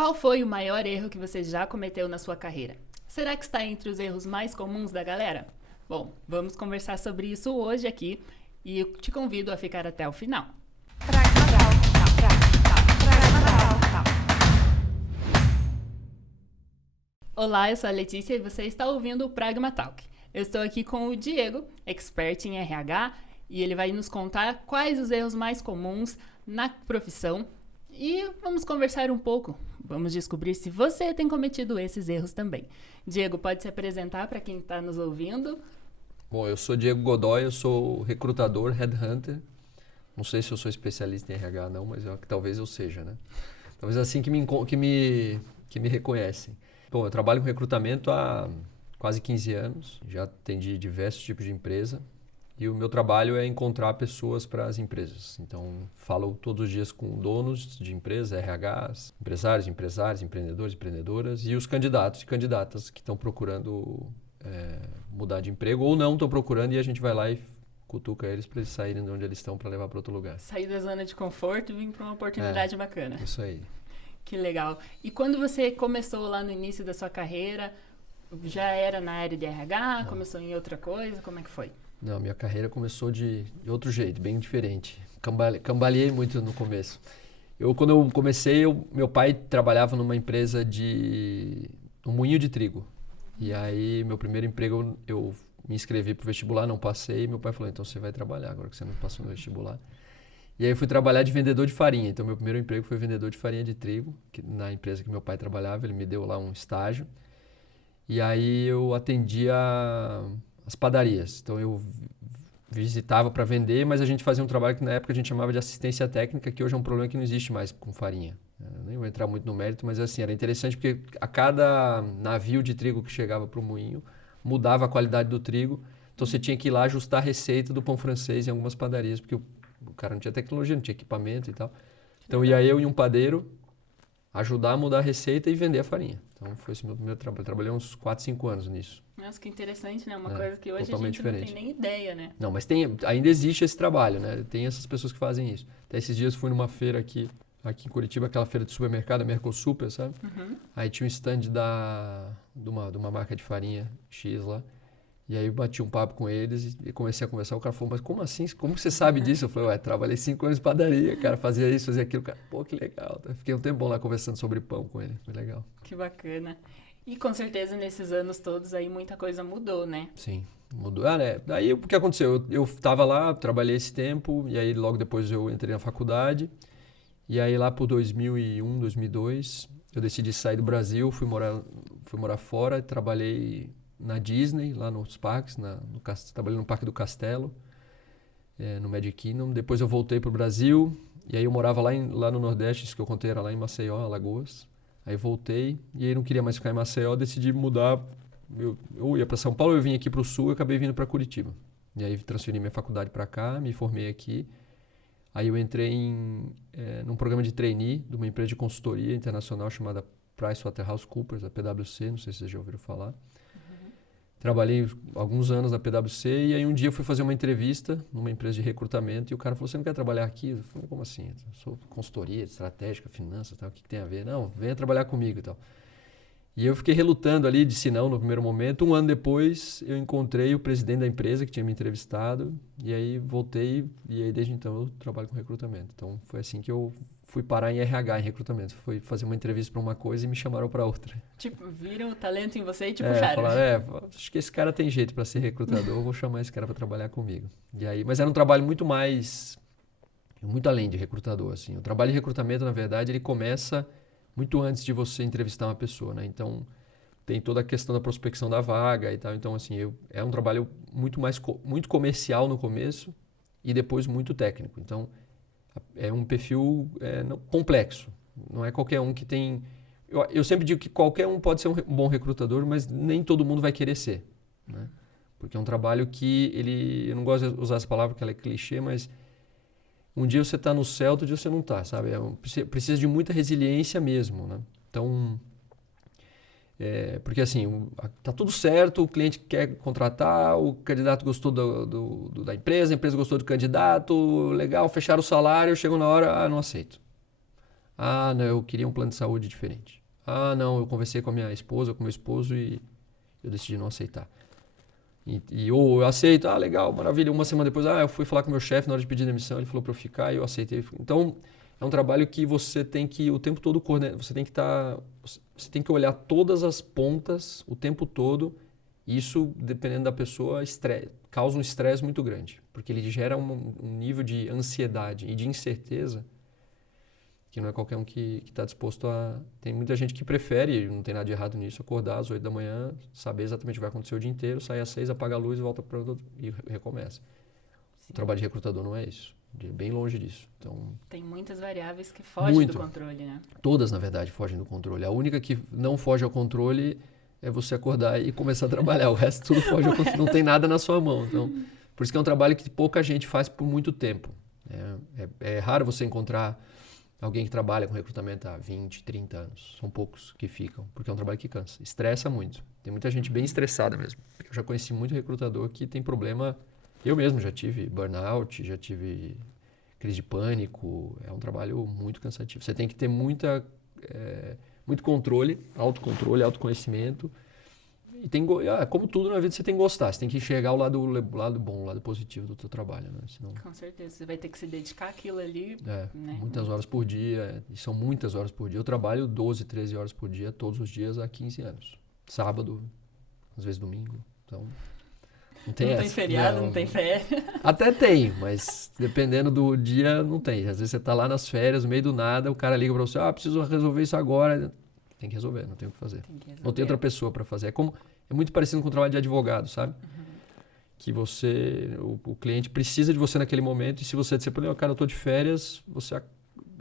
Qual foi o maior erro que você já cometeu na sua carreira? Será que está entre os erros mais comuns da galera? Bom, vamos conversar sobre isso hoje aqui e eu te convido a ficar até o final. Olá, eu sou a Letícia e você está ouvindo o Pragma Talk. Eu estou aqui com o Diego, expert em RH, e ele vai nos contar quais os erros mais comuns na profissão e vamos conversar um pouco. Vamos descobrir se você tem cometido esses erros também. Diego, pode se apresentar para quem está nos ouvindo? Bom, eu sou Diego Godoy, eu sou recrutador, headhunter. Não sei se eu sou especialista em RH não, mas talvez eu seja, né? Talvez assim que me reconhecem. Bom, eu trabalho com recrutamento há quase 15 anos, já atendi diversos tipos de empresa e o meu trabalho é encontrar pessoas para as empresas. Então, falo todos os dias com donos de empresas, RHs, empresários, empreendedores, empreendedoras e os candidatos e candidatas que estão procurando mudar de emprego ou não estão procurando e a gente vai lá e cutuca eles para eles saírem de onde eles estão para levar para outro lugar. Sair da zona de conforto e vir para uma oportunidade bacana. Isso aí. Que legal. E quando você começou lá no início da sua carreira, já era na área de RH? Não. Começou em outra coisa? Como é que foi? Não, minha carreira começou de outro jeito, bem diferente. Cambaleei muito no começo. Quando eu comecei, meu pai trabalhava numa empresa um moinho de trigo. E aí, meu primeiro emprego, eu me inscrevi para o vestibular, não passei. Meu pai falou, então você vai trabalhar agora que você não passou no vestibular. E aí eu fui trabalhar de vendedor de farinha. Então, meu primeiro emprego foi vendedor de farinha de trigo, na empresa que meu pai trabalhava. Ele me deu lá um estágio. E aí eu atendia as padarias. Então, eu visitava para vender, mas a gente fazia um trabalho que na época a gente chamava de assistência técnica, que hoje é um problema que não existe mais com farinha. Eu nem vou entrar muito no mérito, mas assim, era interessante porque a cada navio de trigo que chegava para o moinho, mudava a qualidade do trigo. Então, você tinha que ir lá ajustar a receita do pão francês em algumas padarias, porque o cara não tinha tecnologia, não tinha equipamento e tal. Então, ia eu e um padeiro ajudar a mudar a receita e vender a farinha. Então, foi esse meu primeiro trabalho. Trabalhei uns 4, 5 anos nisso. Nossa, que interessante, né? Uma coisa que hoje a gente diferente. Não tem nem ideia, né? Não, mas ainda existe esse trabalho, né? Tem essas pessoas que fazem isso. Até esses dias fui numa feira aqui em Curitiba, aquela feira de supermercado, a Mercosuper, sabe? Uhum. Aí tinha um stand de uma marca de farinha X lá. E aí eu bati um papo com eles e comecei a conversar. O cara falou, mas como assim? Como você sabe disso? Eu falei, trabalhei 5 anos em padaria, cara, fazia isso, fazia aquilo. Cara, pô, que legal. Fiquei um tempão lá conversando sobre pão com ele, foi legal. Que bacana. E com certeza nesses anos todos aí muita coisa mudou, né? Sim, mudou. Né? Daí o que aconteceu? Eu estava lá, trabalhei esse tempo, e aí logo depois eu entrei na faculdade. E aí lá por 2001, 2002, eu decidi sair do Brasil, fui morar fora, trabalhei na Disney, lá nos parques, trabalhei no Parque do Castelo, no Magic Kingdom. Depois eu voltei para o Brasil, e aí eu morava lá no Nordeste, isso que eu contei era lá em Maceió, Alagoas. Aí voltei, e aí não queria mais ficar em Maceió, decidi mudar. Eu ia para São Paulo, eu vim aqui para o Sul, eu acabei vindo para Curitiba. E aí transferi minha faculdade para cá, me formei aqui. Aí eu entrei num programa de trainee de uma empresa de consultoria internacional chamada PricewaterhouseCoopers, a PwC, não sei se vocês já ouviram falar. Trabalhei alguns anos na PwC e aí um dia eu fui fazer uma entrevista numa empresa de recrutamento e o cara falou, você não quer trabalhar aqui? Eu falei, como assim? Eu sou consultoria, estratégica, finanças, tal, o que tem a ver? Não, venha trabalhar comigo e tal. E eu fiquei relutando ali, disse não no primeiro momento. 1 ano depois eu encontrei o presidente da empresa que tinha me entrevistado e aí voltei e aí desde então eu trabalho com recrutamento. Então foi assim que eu fui parar em RH, em recrutamento. Fui fazer uma entrevista para uma coisa e me chamaram para outra. Tipo, viram o talento em você e te puxaram. Falaram, acho que esse cara tem jeito para ser recrutador, eu vou chamar esse cara para trabalhar comigo. E aí, mas era um trabalho muito além de recrutador, assim. O trabalho de recrutamento, na verdade, ele começa muito antes de você entrevistar uma pessoa, né? Então, tem toda a questão da prospecção da vaga e tal. Então, assim, é um trabalho muito comercial no começo e depois muito técnico. Então, é um perfil complexo. Não é qualquer um que tem... Eu sempre digo que qualquer um pode ser um bom recrutador, mas nem todo mundo vai querer ser, né? Porque é um trabalho que eu não gosto de usar essa palavra porque ela é clichê, mas um dia você está no céu, outro dia você não está, sabe? Precisa de muita resiliência mesmo, né? Então, porque assim, tá tudo certo, o cliente quer contratar, o candidato gostou da empresa, a empresa gostou do candidato, legal, fecharam o salário, chegou na hora, não aceito. Ah, não, eu queria um plano de saúde diferente. Ah, não, eu conversei com a minha esposa, com o meu esposo e eu decidi não aceitar. Ou eu aceito, ah, legal, maravilha. Uma semana depois, eu fui falar com o meu chefe na hora de pedir demissão, ele falou para eu ficar e eu aceitei. Então, é um trabalho que você tem que o tempo todo coordenar, você tem que olhar todas as pontas o tempo todo. E isso, dependendo da pessoa, causa um estresse muito grande, porque ele gera um nível de ansiedade e de incerteza que não é qualquer um que está disposto a... Tem muita gente que prefere, não tem nada de errado nisso, acordar às 8 da manhã, saber exatamente o que vai acontecer o dia inteiro, sair às 6, apaga a luz, volta para e recomeça. Sim. O trabalho de recrutador não é isso, bem longe disso. Então, tem muitas variáveis que fogem do controle, né? Todas, na verdade, fogem do controle. A única que não foge ao controle é você acordar e começar a trabalhar. O resto tudo foge ao controle, não tem nada na sua mão. Então, por isso que é um trabalho que pouca gente faz por muito tempo. É raro você encontrar alguém que trabalha com recrutamento há 20, 30 anos. São poucos que ficam, porque é um trabalho que cansa. Estressa muito. Tem muita gente bem estressada mesmo. Eu já conheci muito recrutador que tem problema... Eu mesmo já tive burnout, já tive crise de pânico. É um trabalho muito cansativo. Você tem que ter muito controle, autocontrole, autoconhecimento. E como tudo na vida, você tem que gostar. Você tem que enxergar o lado bom, o lado positivo do teu trabalho, né? Senão... Com certeza. Você vai ter que se dedicar àquilo ali. Né? Muitas horas por dia. E são muitas horas por dia. Eu trabalho 12, 13 horas por dia, todos os dias há 15 anos. Sábado, às vezes domingo. Então, não tem feriado, não tem férias. Até tem, mas dependendo do dia, não tem. Às vezes você tá lá nas férias, no meio do nada, o cara liga pra você, preciso resolver isso agora. Tem que resolver, não tem o que fazer. Não tem outra pessoa para fazer. É muito parecido com o trabalho de advogado, sabe? Uhum. Que o cliente precisa de você naquele momento e se você disser para ele, cara, eu tô de férias, você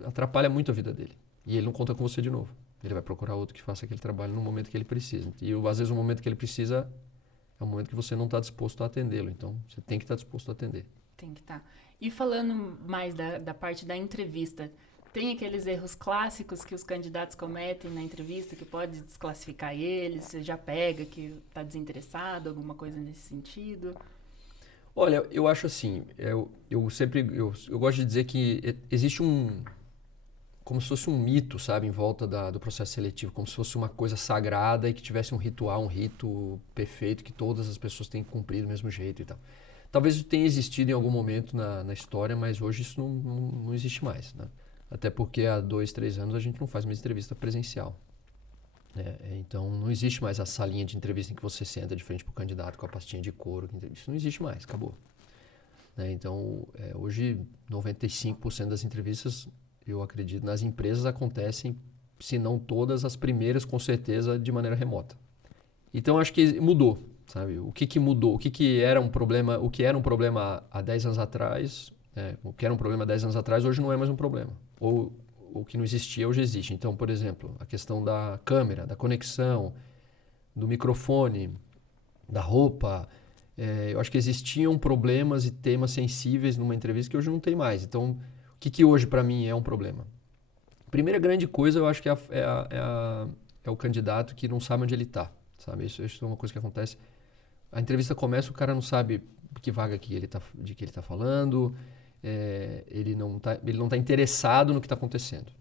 atrapalha muito a vida dele. E ele não conta com você de novo. Ele vai procurar outro que faça aquele trabalho no momento que ele precisa. E às vezes o momento que ele precisa é um momento que você não está disposto a atendê-lo. Então, você tem que estar disposto a atender. Tem que estar. E falando mais da parte da entrevista... Tem aqueles erros clássicos que os candidatos cometem na entrevista que pode desclassificar eles? Você já pega que está desinteressado, alguma coisa nesse sentido? Olha, eu acho assim, eu gosto de dizer que existe como se fosse um mito, sabe, em volta do processo seletivo, como se fosse uma coisa sagrada e que tivesse um ritual, um rito perfeito que todas as pessoas têm que cumprir do mesmo jeito e tal. Talvez isso tenha existido em algum momento na história, mas hoje isso não existe mais, né? Até porque há 2, 3 anos a gente não faz mais entrevista presencial. Então não existe mais a salinha de entrevista em que você senta de frente para o candidato com a pastinha de couro. Isso não existe mais, acabou. Então hoje 95% das entrevistas, eu acredito, nas empresas acontecem, se não todas, as primeiras com certeza de maneira remota. Então acho que mudou, sabe? O que mudou? O que era um problema? O que era um problema há 10 anos atrás? O que era um problema 10 anos atrás, hoje não é mais um problema. Ou o que não existia, hoje existe. Então, por exemplo, a questão da câmera, da conexão, do microfone, da roupa. Eu acho que existiam problemas e temas sensíveis numa entrevista que hoje não tem mais. Então, o que hoje para mim é um problema? A primeira grande coisa, eu acho que é o candidato que não sabe onde ele está. Sabe? Isso é uma coisa que acontece. A entrevista começa, o cara não sabe que vaga de que ele está falando. Ele não está interessado no que está acontecendo.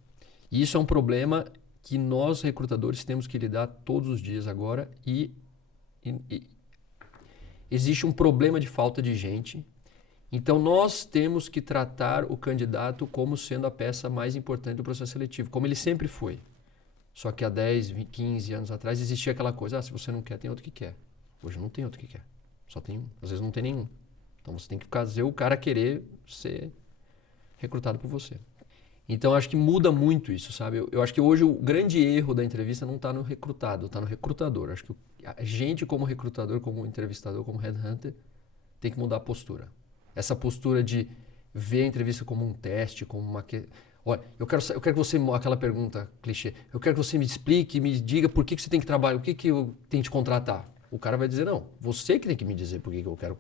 E isso é um problema que nós, recrutadores, temos que lidar todos os dias agora e existe um problema de falta de gente. Então, nós temos que tratar o candidato como sendo a peça mais importante do processo seletivo, como ele sempre foi. Só que há 10, 15 anos atrás existia aquela coisa, se você não quer, tem outro que quer. Hoje não tem outro que quer. Só tem um. Às vezes não tem nenhum. Então você tem que fazer o cara querer ser recrutado por você. Então acho que muda muito isso, sabe? Eu acho que hoje o grande erro da entrevista não está no recrutado, está no recrutador. Acho que a gente como recrutador, como entrevistador, como headhunter, tem que mudar a postura. Essa postura de ver a entrevista como um teste, como uma... Olha, eu quero que você... Aquela pergunta clichê. Eu quero que você me explique, me diga por que você tem que trabalhar, o que eu tenho que te contratar. O cara vai dizer, não, você que tem que me dizer por que eu quero...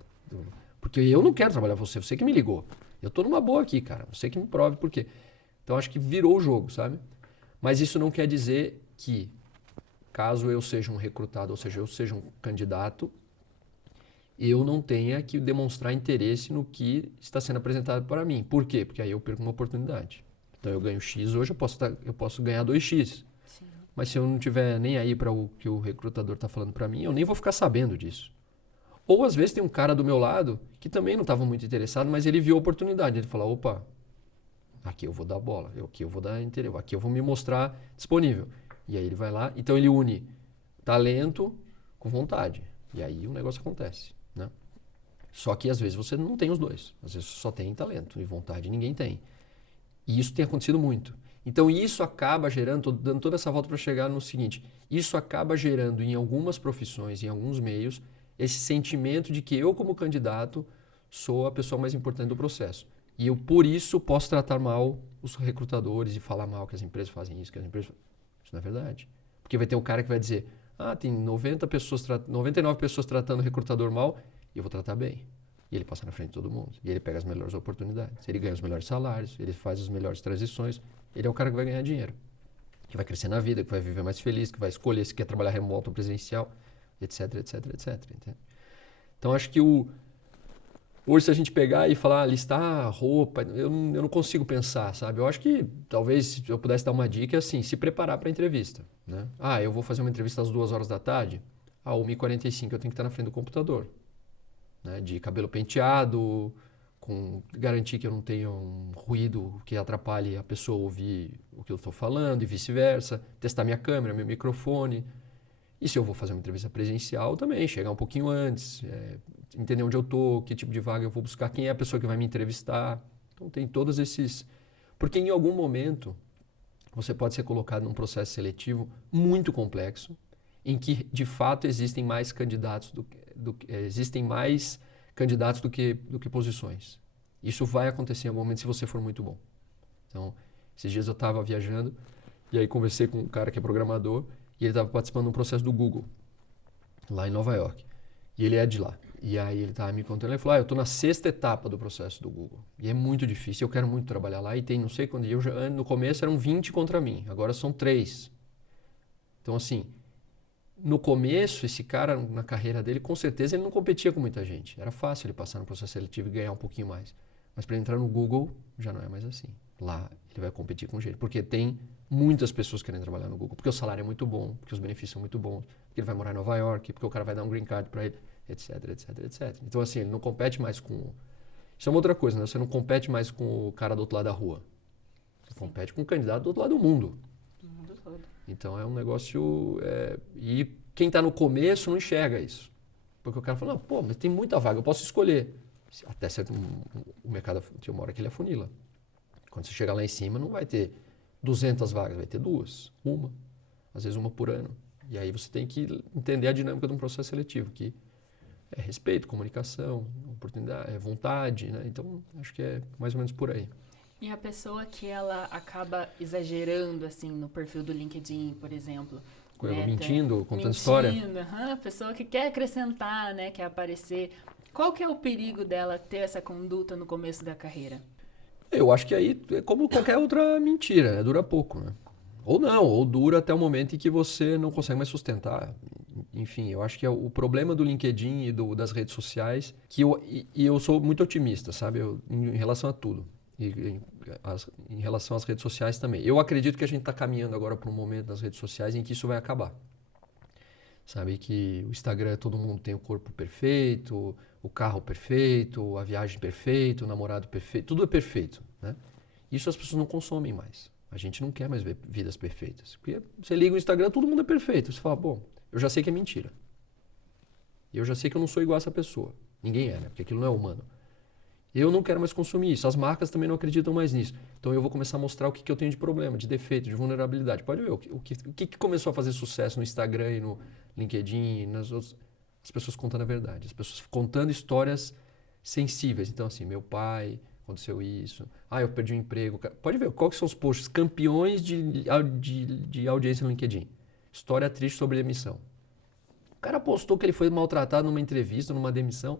Porque eu não quero trabalhar com você, você que me ligou. Eu tô numa boa aqui, cara. Você que me prove por quê. Então, acho que virou o jogo, sabe? Mas isso não quer dizer que, caso eu seja um recrutado, ou seja, eu seja um candidato, eu não tenha que demonstrar interesse no que está sendo apresentado para mim. Por quê? Porque aí eu perco uma oportunidade. Então eu ganho X hoje, eu posso ganhar 2X. Sim. Mas se eu não tiver nem aí para o que o recrutador está falando para mim, eu nem vou ficar sabendo disso. Ou às vezes tem um cara do meu lado que também não estava muito interessado, mas ele viu a oportunidade. Ele fala, opa, aqui eu vou dar bola, aqui eu vou dar interesse, aqui eu vou me mostrar disponível. E aí ele vai lá, então ele une talento com vontade. E aí o negócio acontece, né? Só que às vezes você não tem os dois. Às vezes você só tem talento e vontade, ninguém tem. E isso tem acontecido muito. Então isso acaba gerando, estou dando toda essa volta para chegar no seguinte, isso acaba gerando em algumas profissões, em alguns meios, esse sentimento de que eu como candidato sou a pessoa mais importante do processo. E eu por isso posso tratar mal os recrutadores e falar mal que as empresas fazem isso, que as empresas... Isso não é verdade. Porque vai ter um cara que vai dizer, tem 99 pessoas tratando o recrutador mal e eu vou tratar bem. E ele passa na frente de todo mundo. E ele pega as melhores oportunidades. Ele ganha os melhores salários, ele faz as melhores transições. Ele é o cara que vai ganhar dinheiro. Que vai crescer na vida, que vai viver mais feliz, que vai escolher se quer trabalhar remoto ou presencial, etc, etc, etc. Entende? Então acho que hoje se a gente pegar e falar, listar roupa, eu não consigo pensar, sabe? Eu acho que talvez eu pudesse dar uma dica, assim, se preparar para a entrevista, né? Eu vou fazer uma entrevista às 2 horas da tarde, 1h45 eu tenho que estar na frente do computador, né? De cabelo penteado, garantir que eu não tenha um ruído que atrapalhe a pessoa ouvir o que eu estou falando e vice-versa, testar minha câmera, meu microfone. E se eu vou fazer uma entrevista presencial também, chegar um pouquinho antes, entender onde eu estou, que tipo de vaga eu vou buscar, quem é a pessoa que vai me entrevistar. Então tem todos esses... Porque em algum momento você pode ser colocado num processo seletivo muito complexo, em que de fato existem mais candidatos do que posições. Isso vai acontecer em algum momento se você for muito bom. Então, esses dias eu estava viajando e aí conversei com um cara que é programador e ele estava participando de um processo do Google, lá em Nova York. E ele é de lá. E aí ele estava me contando, ele falou, eu estou na 6ª etapa do processo do Google. E é muito difícil, eu quero muito trabalhar lá e tem não sei quando. No começo eram 20 contra mim, agora são 3. Então assim, no começo, esse cara, na carreira dele, com certeza ele não competia com muita gente. Era fácil ele passar no processo seletivo e ganhar um pouquinho mais. Mas para entrar no Google, já não é mais assim. Lá ele vai competir com gente, porque tem muitas pessoas querendo trabalhar no Google, porque o salário é muito bom, porque os benefícios são muito bons, porque ele vai morar em Nova York, porque o cara vai dar um green card para ele, etc, etc, etc. Então assim, ele não compete mais com... Isso é uma outra coisa, né? Você não compete mais com o cara do outro lado da rua. Você compete com o candidato do outro lado do mundo. Do mundo todo. Então é um negócio... E quem está no começo não enxerga isso. Porque o cara fala, mas tem muita vaga, eu posso escolher. Até certo, o mercado tem uma hora que ele afunila. Quando você chegar lá em cima, não vai ter 200 vagas, vai ter 2, uma, às vezes uma por ano. E aí você tem que entender a dinâmica de um processo seletivo, que é respeito, comunicação, oportunidade, vontade, né? Então, acho que é mais ou menos por aí. E a pessoa que ela acaba exagerando, assim, no perfil do LinkedIn, por exemplo... Mentindo, contando história. A pessoa que quer acrescentar, né, quer aparecer. Qual que é o perigo dela ter essa conduta no começo da carreira? Eu acho que aí é como qualquer outra mentira, né? Dura pouco, né? Ou não, ou dura até o momento em que você não consegue mais sustentar. Enfim, eu acho que é o problema do LinkedIn e das redes sociais, que eu sou muito otimista, sabe? Em relação a tudo. E em relação às redes sociais também. Eu acredito que a gente está caminhando agora para um momento nas redes sociais em que isso vai acabar. Sabe que o Instagram, todo mundo tem o corpo perfeito, o carro perfeito, a viagem perfeita, o namorado perfeito, tudo é perfeito, né? Isso as pessoas não consomem mais. A gente não quer mais ver vidas perfeitas. Porque você liga o Instagram, todo mundo é perfeito. Você fala, eu já sei que é mentira. E eu já sei que eu não sou igual a essa pessoa. Ninguém é, né? Porque aquilo não é humano. Eu não quero mais consumir isso. As marcas também não acreditam mais nisso. Então eu vou começar a mostrar o que eu tenho de problema, de defeito, de vulnerabilidade. Pode ver o que começou a fazer sucesso no Instagram e no LinkedIn e nas outras. As pessoas contando a verdade. As pessoas contando histórias sensíveis. Então assim, meu pai, aconteceu isso. Eu perdi o emprego. Pode ver quais são os posts campeões de audiência no LinkedIn. História triste sobre demissão. O cara postou que ele foi maltratado numa entrevista, numa demissão.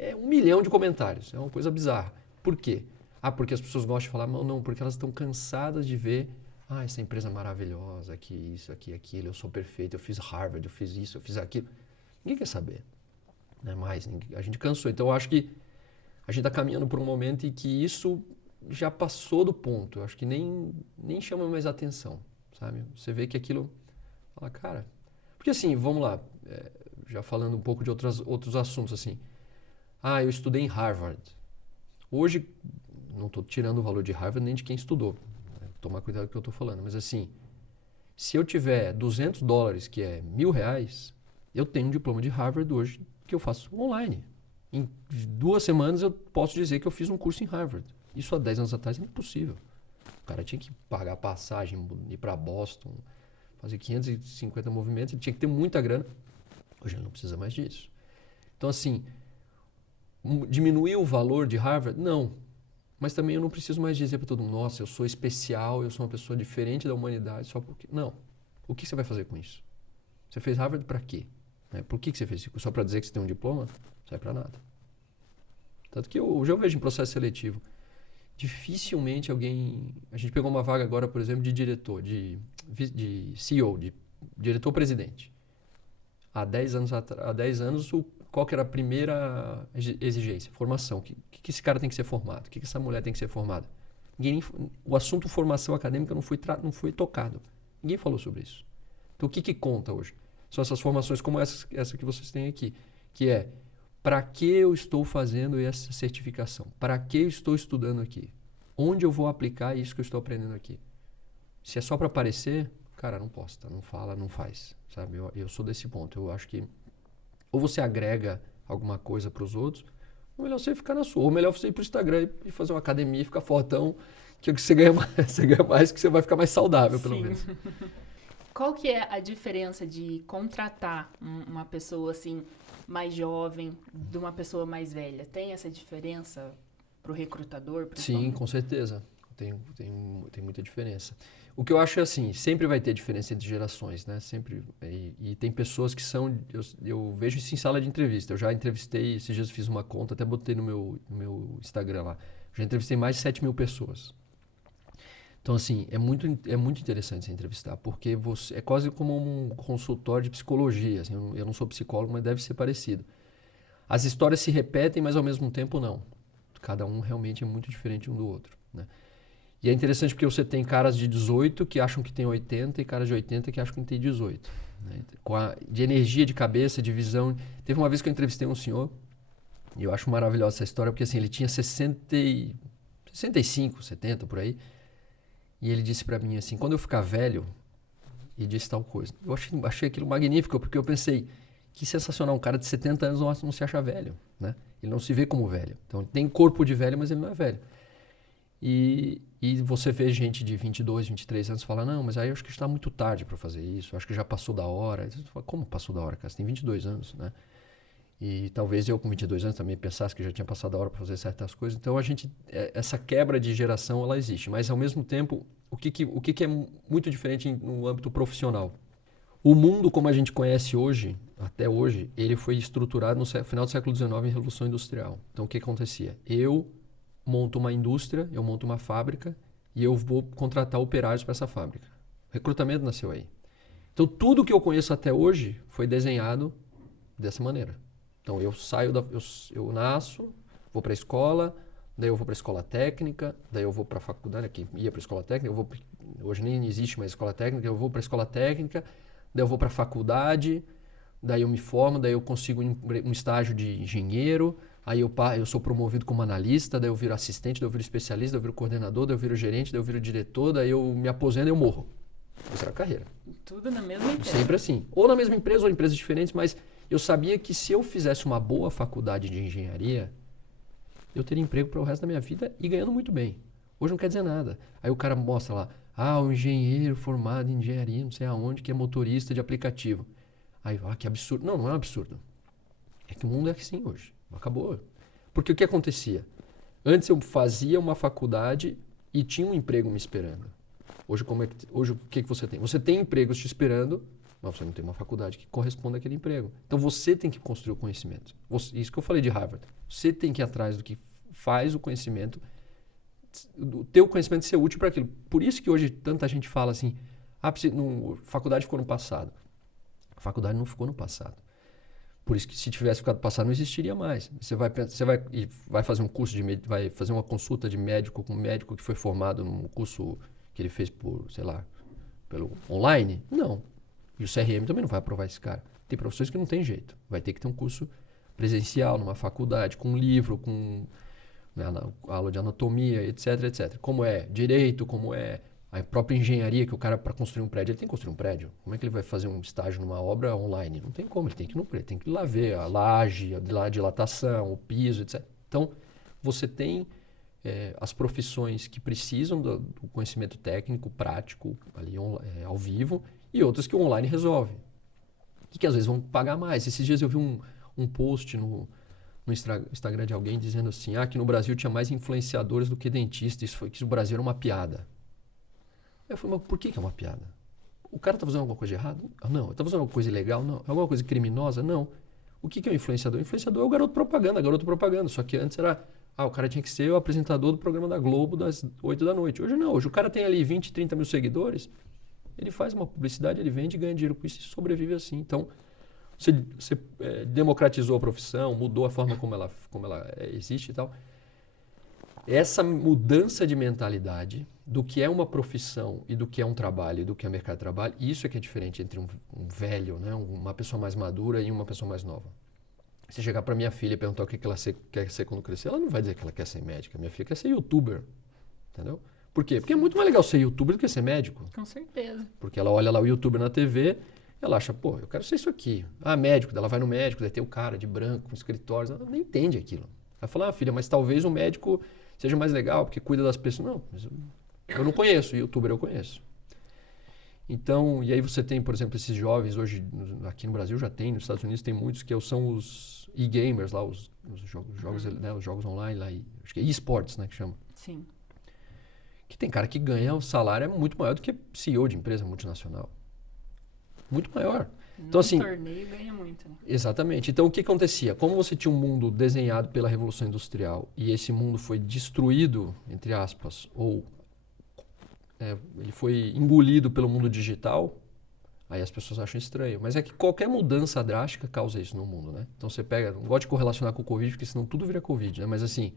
1 milhão de comentários. É uma coisa bizarra. Por quê? Porque as pessoas gostam de falar, não, porque elas estão cansadas de ver, essa empresa maravilhosa, que isso, aqui, aquilo, eu sou perfeito, eu fiz Harvard, eu fiz isso, eu fiz aquilo. Ninguém quer saber. Não é mais, a gente cansou. Então eu acho que a gente está caminhando por um momento em que isso já passou do ponto. Eu acho que nem chama mais atenção, sabe? Você vê que aquilo... Fala, cara... Porque assim, vamos lá, já falando um pouco de outros assuntos, assim. Eu estudei em Harvard. Hoje, não estou tirando o valor de Harvard nem de quem estudou. Né? Tomar cuidado com o que eu estou falando. Mas assim, se eu tiver $200, que é R$1.000, eu tenho um diploma de Harvard hoje que eu faço online. Em 2 semanas eu posso dizer que eu fiz um curso em Harvard. Isso há 10 anos atrás era impossível. O cara tinha que pagar passagem, ir para Boston, fazer 550 movimentos, ele tinha que ter muita grana. Hoje ele não precisa mais disso. Então, assim, diminuir o valor de Harvard? Não. Mas também eu não preciso mais dizer para todo mundo, nossa, eu sou especial, eu sou uma pessoa diferente da humanidade, só porque... Não. O que você vai fazer com isso? Você fez Harvard para quê? Por que você fez isso? Só para dizer que você tem um diploma? Não serve para nada. Tanto que hoje eu vejo em processo seletivo, dificilmente alguém... A gente pegou uma vaga agora, por exemplo, de diretor, de CEO, de diretor-presidente. Há 10 anos, qual que era a primeira exigência? Formação. O que esse cara tem que ser formado? O que essa mulher tem que ser formada? O assunto formação acadêmica não foi tocado. Ninguém falou sobre isso. Então, o que conta hoje? São essas formações como essa que vocês têm aqui, que é para que eu estou fazendo essa certificação? Para que eu estou estudando aqui? Onde eu vou aplicar isso que eu estou aprendendo aqui? Se é só para aparecer, cara, não posta, não fala, não faz, sabe? Eu sou desse ponto. Eu acho que ou você agrega alguma coisa para os outros, ou melhor você ficar na sua. Ou melhor você ir para o Instagram e fazer uma academia e ficar fortão, que você ganha mais, que você vai ficar mais saudável, pelo menos. Qual que é a diferença de contratar uma pessoa assim mais jovem de uma pessoa mais velha? Tem essa diferença para o recrutador? Sim, com certeza. Tem muita diferença. O que eu acho é assim, sempre vai ter diferença entre gerações, né? Sempre. E tem pessoas que são... Eu vejo isso em sala de entrevista. Eu já entrevistei, esses dias eu fiz uma conta, até botei no meu Instagram lá. Já entrevistei mais de 7.000 pessoas. Então, assim, é muito interessante você entrevistar, porque é quase como um consultório de psicologia. Assim, eu não sou psicólogo, mas deve ser parecido. As histórias se repetem, mas ao mesmo tempo não. Cada um realmente é muito diferente um do outro, né? E é interessante porque você tem caras de 18 que acham que tem 80 e caras de 80 que acham que tem 18. Né? De energia de cabeça, de visão. Teve uma vez que eu entrevistei um senhor, e eu acho maravilhosa essa história, porque assim, ele tinha 65, 70 por aí, e ele disse pra mim assim, quando eu ficar velho, e disse tal coisa. Eu achei aquilo magnífico, porque eu pensei, que sensacional, um cara de 70 anos não se acha velho, né? Ele não se vê como velho. Então ele tem corpo de velho, mas ele não é velho. E você vê gente de 22, 23 anos falar, não, mas aí eu acho que está muito tarde para fazer isso, eu acho que já passou da hora. Você fala, como passou da hora, cara? Você tem 22 anos, né? E talvez eu com 22 anos também pensasse que já tinha passado da hora para fazer certas coisas. Então essa quebra de geração, ela existe. Mas ao mesmo tempo, o que é muito diferente no âmbito profissional? O mundo como a gente conhece hoje, até hoje, ele foi estruturado no final do século XIX em Revolução Industrial. Então o que acontecia? Eu monto uma indústria, eu monto uma fábrica e eu vou contratar operários para essa fábrica. O recrutamento nasceu aí. Então tudo que eu conheço até hoje foi desenhado dessa maneira. Então eu nasço, vou para a escola, daí eu vou para a escola técnica, daí eu vou para a faculdade, quem ia para a escola técnica, hoje nem existe mais escola técnica, eu vou para a escola técnica, daí eu vou para a faculdade, daí eu me formo, daí eu consigo um estágio de engenheiro, aí eu sou promovido como analista, daí eu viro assistente, daí eu viro especialista, daí eu viro coordenador, daí eu viro gerente, daí eu viro diretor, daí eu me aposento e eu morro. Essa era a carreira. Tudo na mesma empresa. Sempre assim. Ou na mesma empresa ou em empresas diferentes, mas eu sabia que se eu fizesse uma boa faculdade de engenharia, eu teria emprego para o resto da minha vida e ganhando muito bem. Hoje não quer dizer nada. Aí o cara mostra lá, um engenheiro formado em engenharia, não sei aonde, que é motorista de aplicativo. Aí, que absurdo. Não é um absurdo. É que o mundo é assim hoje. Acabou. Porque o que acontecia? Antes eu fazia uma faculdade e tinha um emprego me esperando. Hoje o que você tem? Você tem empregos te esperando, mas você não tem uma faculdade que corresponda àquele emprego. Então você tem que construir o conhecimento. Isso que eu falei de Harvard. Você tem que ir atrás do que faz o conhecimento, o teu conhecimento ser útil para aquilo. Por isso que hoje tanta gente fala assim, faculdade ficou no passado. A faculdade não ficou no passado. Por isso que se tivesse ficado passado não existiria mais. Você vai fazer um curso vai fazer uma consulta de médico com um médico que foi formado num curso que ele fez pelo online? Não. E o CRM também não vai aprovar esse cara. Tem profissões que não tem jeito. Vai ter que ter um curso presencial, numa faculdade, com um livro, com aula de anatomia, etc, etc. Como é direito, como é a própria engenharia, que o cara, para construir um prédio, ele tem que construir um prédio. Como é que ele vai fazer um estágio numa obra online? Não tem como, ele tem que ir lá ver a laje, a dilatação, o piso, etc. Então, você tem as profissões que precisam do conhecimento técnico, prático, ali ao vivo, e outras que o online resolve. E que às vezes vão pagar mais. Esses dias eu vi um post no Instagram de alguém dizendo assim, que no Brasil tinha mais influenciadores do que dentistas, que o Brasil era uma piada. Eu falei, mas por que é uma piada? O cara está fazendo alguma coisa de errado? Não. Está fazendo alguma coisa ilegal? Não. Alguma coisa criminosa? Não. O que é um influenciador? O influenciador é o garoto propaganda. Só que antes era, o cara tinha que ser o apresentador do programa da Globo das 8 da noite. Hoje não. Hoje o cara tem ali 20, 30 mil seguidores, ele faz uma publicidade, ele vende, ganha dinheiro com isso e sobrevive assim. Então, você democratizou a profissão, mudou a forma como ela existe e tal. Essa mudança de mentalidade do que é uma profissão e do que é um trabalho e do que é mercado de trabalho, isso é que é diferente entre um velho, né, uma pessoa mais madura e uma pessoa mais nova. Se chegar para minha filha e perguntar o que ela quer ser quando crescer, ela não vai dizer que ela quer ser médica. Minha filha quer ser youtuber, entendeu? Por quê? Porque é muito mais legal ser youtuber do que ser médico. Com certeza. Porque ela olha lá o youtuber na TV, ela acha, eu quero ser isso aqui. Médico, ela vai no médico, daí tem o cara de branco, com escritórios, ela nem entende aquilo. Vai falar, filha, mas talvez o médico seja mais legal, porque cuida das pessoas. Não, mas eu não conheço, youtuber eu conheço. Então, e aí você tem, por exemplo, esses jovens, hoje aqui no Brasil já tem, nos Estados Unidos tem muitos que são os e-gamers lá, os jogos online lá, acho que é e-sports, né, que chama. Sim. Que tem cara que ganha, o salário é muito maior do que CEO de empresa multinacional. Muito maior. Então, assim, torneio ganha muito, né? Exatamente. Então, o que acontecia? Como você tinha um mundo desenhado pela Revolução Industrial e esse mundo foi destruído, entre aspas, ou ele foi engolido pelo mundo digital, aí as pessoas acham estranho. Mas é que qualquer mudança drástica causa isso no mundo, né? Então, você pega... Não gosto de correlacionar com o Covid, porque senão tudo vira Covid, né? Mas, assim,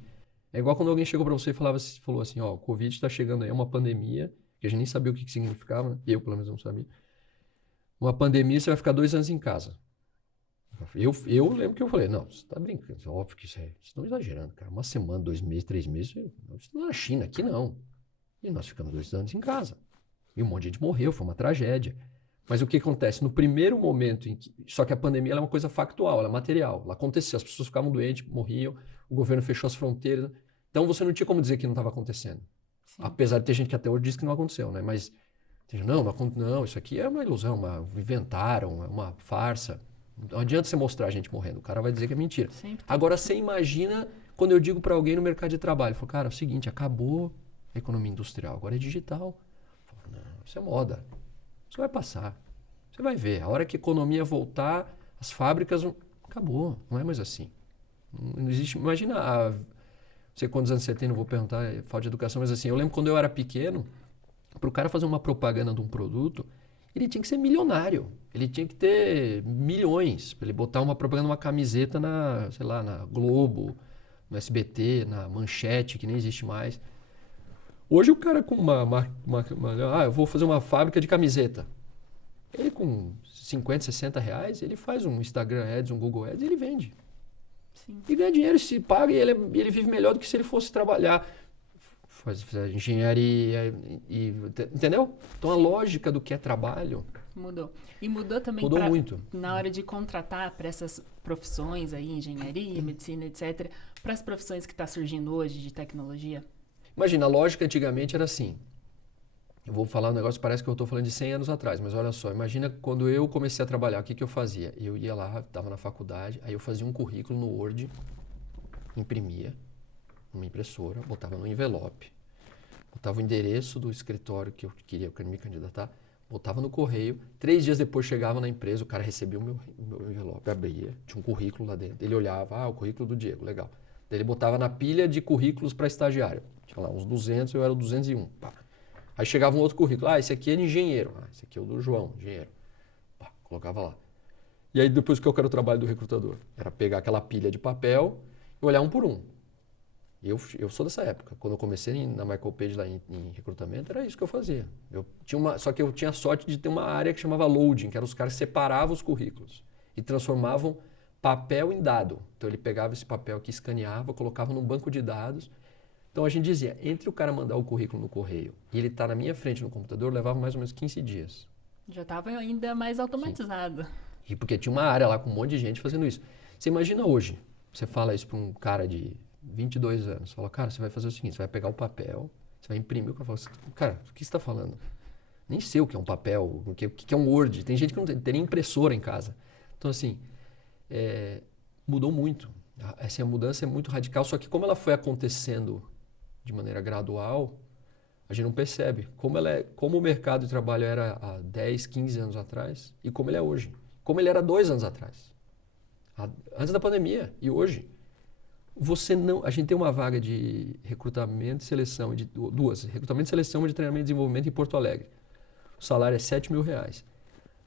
é igual quando alguém chegou para você e falou assim, o Covid está chegando aí, é uma pandemia, que a gente nem sabia o que significava, né? Eu, pelo menos, não sabia. Uma pandemia, você vai ficar 2 anos em casa. Eu lembro que eu falei, não, você está brincando, é óbvio que vocês estão exagerando, cara. 1 semana, 2 meses, 3 meses, isso não é na China, aqui não. E nós ficamos 2 anos em casa. E um monte de gente morreu, foi uma tragédia. Mas o que acontece? No primeiro momento, só que a pandemia ela é uma coisa factual, ela é material. Ela aconteceu, as pessoas ficavam doentes, morriam, o governo fechou as fronteiras. Então você não tinha como dizer que não estava acontecendo. Sim. Apesar de ter gente que até hoje diz que não aconteceu, né? Mas, não, isso aqui é uma ilusão, inventaram, é uma farsa. Não adianta você mostrar a gente morrendo, o cara vai dizer que é mentira. Agora, você imagina quando eu digo para alguém no mercado de trabalho, eu falo, cara, é o seguinte, acabou a economia industrial, agora é digital. Eu falo, não, isso é moda, isso vai passar, você vai ver, a hora que a economia voltar, as fábricas, acabou, não é mais assim. Não existe, imagina, não sei quantos anos você tem, não vou perguntar, falta de educação, mas assim, eu lembro quando eu era pequeno, para o cara fazer uma propaganda de um produto, ele tinha que ser milionário. Ele tinha que ter milhões para ele botar uma propaganda, uma camiseta na Globo, no SBT, na Manchete, que nem existe mais. Hoje o cara com eu vou fazer uma fábrica de camiseta. Ele com 50, 60 reais, ele faz um Instagram Ads, um Google Ads e ele vende. Sim. E ganha dinheiro, se paga e ele vive melhor do que se ele fosse trabalhar. Fazer engenharia, entendeu? Então a lógica do que é trabalho mudou. E mudou também muito. Na hora de contratar para essas profissões aí, engenharia, medicina, etc., para as profissões que está surgindo hoje de tecnologia? Imagina, a lógica antigamente era assim. Eu vou falar um negócio, parece que eu estou falando de 100 anos atrás, mas olha só, imagina quando eu comecei a trabalhar, o que eu fazia? Eu ia lá, estava na faculdade, aí eu fazia um currículo no Word, imprimia, uma impressora, botava no envelope, botava o endereço do escritório que eu queria me candidatar, botava no correio, 3 dias depois chegava na empresa, o cara recebia o meu envelope, abria, tinha um currículo lá dentro, ele olhava, o currículo do Diego, legal. Daí ele botava na pilha de currículos para estagiário, tinha lá uns 200, eu era o 201, pá. Aí chegava um outro currículo, esse aqui é de engenheiro, esse aqui é o do João, engenheiro, pá, colocava lá. E aí depois o que era o trabalho do recrutador? Era pegar aquela pilha de papel e olhar um por um. Eu sou dessa época. Quando eu comecei na Michael Page lá em recrutamento, era isso que eu fazia. Só que eu tinha a sorte de ter uma área que chamava loading, que eram os caras que separavam os currículos e transformavam papel em dado. Então ele pegava esse papel aqui, escaneava, colocava num banco de dados. Então a gente dizia, entre o cara mandar o currículo no correio e ele estar na minha frente no computador, levava mais ou menos 15 dias. Já estava ainda mais automatizado. E porque tinha uma área lá com um monte de gente fazendo isso. Você imagina hoje, você fala isso para um cara de 22 anos, você fala, cara, você vai fazer o seguinte, você vai pegar o papel, você vai imprimir, o cara fala, cara, o que você está falando? Nem sei o que é um papel, o que é um Word. Tem gente que não tem nem impressora em casa. Então, assim, mudou muito. Essa mudança é muito radical, só que como ela foi acontecendo de maneira gradual, a gente não percebe como o mercado de trabalho era há 10, 15 anos atrás e como ele é hoje. Como ele era 2 anos atrás. Antes da pandemia e hoje. A gente tem uma vaga de recrutamento e seleção, recrutamento e seleção de treinamento e desenvolvimento em Porto Alegre. O salário é R$7.000.